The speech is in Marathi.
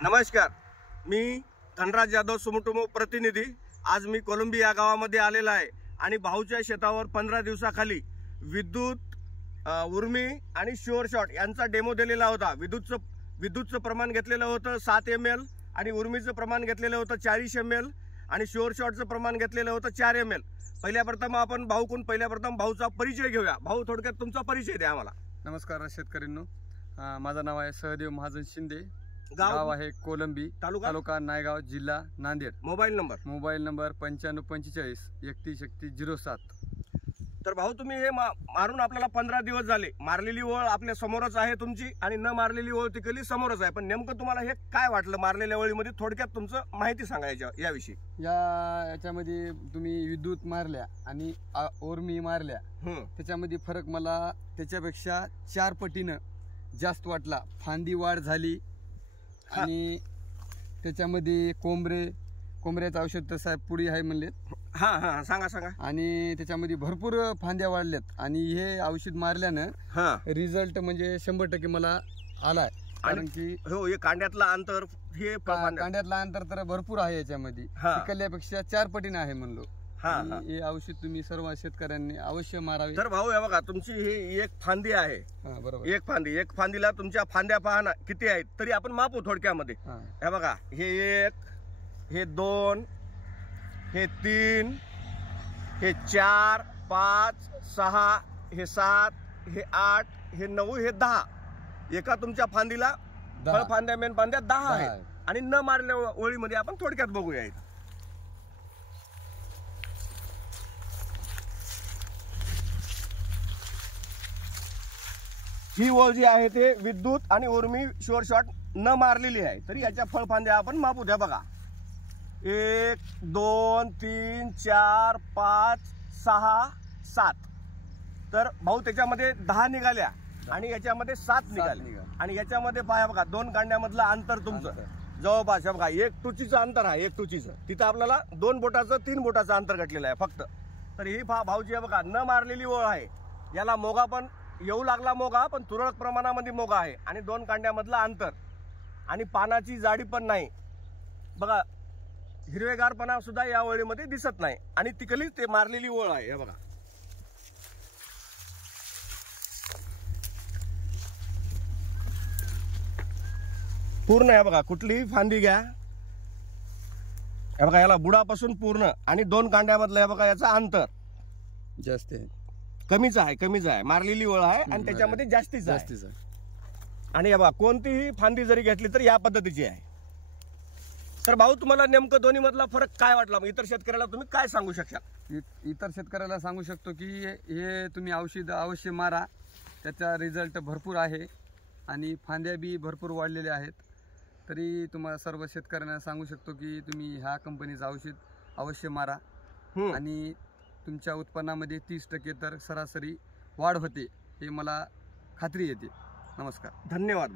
नमस्कार, मी धनराज यादव सुमुटुमो प्रतिनिधी। आज मी कोलंबी या गावामध्ये आलेला आहे आणि भाऊच्या शेतावर 15 दिवसाखाली विद्युत उर्मी आणि शुअर शॉट यांचा डेमो दिलेला होता। विद्युतचं प्रमाण घेतलेलं होतं 7 ml आणि उर्मीचं प्रमाण घेतलेलं होतं 40 ml आणि शुअर शॉटचं प्रमाण घेतलेलं होतं 4 ml। पहिल्याप्रथम आपण भाऊचा परिचय घेऊया। भाऊ, थोडक्यात तुमचा परिचय द्या आम्हाला। नमस्कार शेतकऱ्यांनो, माझं नाव आहे सहदेव महाजन शिंदे, गाव आहे कोलंबी, तालुका नायगाव, जिल्हा नांदेड। Mobile number 9545 31 31 07। तर भाऊ, तुम्ही हे मारून आपल्याला 15 दिवस झाले। मारलेली ओळ आपल्या समोरच आहे तुमची आणि न मारलेली ओळ तिकली समोरच आहे। पण नेमकं तुम्हाला हे काय वाटलं मारलेल्या ओळीमध्ये? थोडक्यात तुमचं माहिती सांगायच्या याविषयी। याच्यामध्ये तुम्ही विद्युत मारल्या आणि ओर्मी मारल्या, त्याच्यामध्ये फरक मला त्याच्यापेक्षा 4 पटीनं जास्त वाटला। फांदी वाढ झाली आणि त्याच्यामध्ये कोंबऱ्याचं औषध साहेब पुढे आहे म्हणलेत। हा सांगा। आणि त्याच्यामध्ये भरपूर फांद्या वाढल्यात आणि हे औषध मारल्यानं रिझल्ट म्हणजे 100% मला आलाय। कारण की हे कांड्यातला अंतर तर भरपूर आहे याच्यामध्ये, पिकल्यापेक्षा 4 पटीने आहे म्हणलो। हे औषध तुम्ही सर्व शेतकऱ्यांनी अवश्य मारावे। तर भाऊ, हे बघा, तुमची ही एक फांदी आहे। बरोबर, एक फांदीला तुमच्या फांद्या पहा ना किती आहेत, तरी आपण मापू थोडक्यामध्ये। हे बघा, हे 1, हे 2, हे 3, हे 4, 5, 6, हे 7, हे 8, हे 9, हे 10। एका तुमच्या फांदीला फांद्या मेन फांद्या 10 आहेत आणि न मारल्या ओळीमध्ये आपण थोडक्यात बघूया। ही ओळ जी आहे ते विद्युत आणि उर्मी शुअर शॉट न मारलेली आहे, तरी याच्या फळफांद्या आपण मापू द्या। बघा, 1 2 3 4 5 6 7। तर भाऊ, त्याच्यामध्ये 10 निघाल्या आणि याच्यामध्ये 7 निघाल्या। आणि याच्यामध्ये पहा बघा, 2 कांड्यामधलं अंतर तुमचं जवळपास बघा 1 टुचीचं अंतर आहे। 1 टुचीचं तिथं आपल्याला 2 बोटाचं 3 बोटाचं अंतर घटलेलं आहे फक्त। तर ही भाऊची बघा न मारलेली ओळ आहे। याला मोगा पण येऊ लागला, मोगा पण तुरळक प्रमाणामध्ये मोगा आहे आणि 2 कांड्यामधलं अंतर आणि पानाची जाडी पण नाही बघा। हिरवेगारपणा सुद्धा या ओळीमध्ये दिसत नाही आणि तिकली ते मारलेली ओळ आहे। हे बघा, पूर्ण आहे बघा, कुठलीही फांदी घ्या, हे बघा, याला बुडापासून पूर्ण आणि 2 कांड्यामधलं हे बघा याचं अंतर जास्त आहे, कमीच आहे। मारलेली ओळ आहे आणि त्याच्यामध्ये जास्तीच आहे। आणि हे बघा, कोणतीही फांदी जरी घेतली तर या पद्धतीची आहे। तर भाऊ, तुम्हाला नेमकं दोन्ही मधला फरक काय वाटला? इतर शेतकऱ्याला तुम्ही काय सांगू शकता? इतर शेतकऱ्याला सांगू शकतो की हे तुम्ही औषध अवश्य मारा, त्याचा रिझल्ट भरपूर आहे आणि फांद्या बी भरपूर वाढलेल्या आहेत। तरी तुम्हाला सर्व शेतकऱ्यांना सांगू शकतो की तुम्ही ह्या कंपनीचं औषध अवश्य मारा आणि तुमच्या उत्पन्नामध्ये 30% तर सरासरी वाढ होते, हे मला खात्री येते। नमस्कार, धन्यवाद।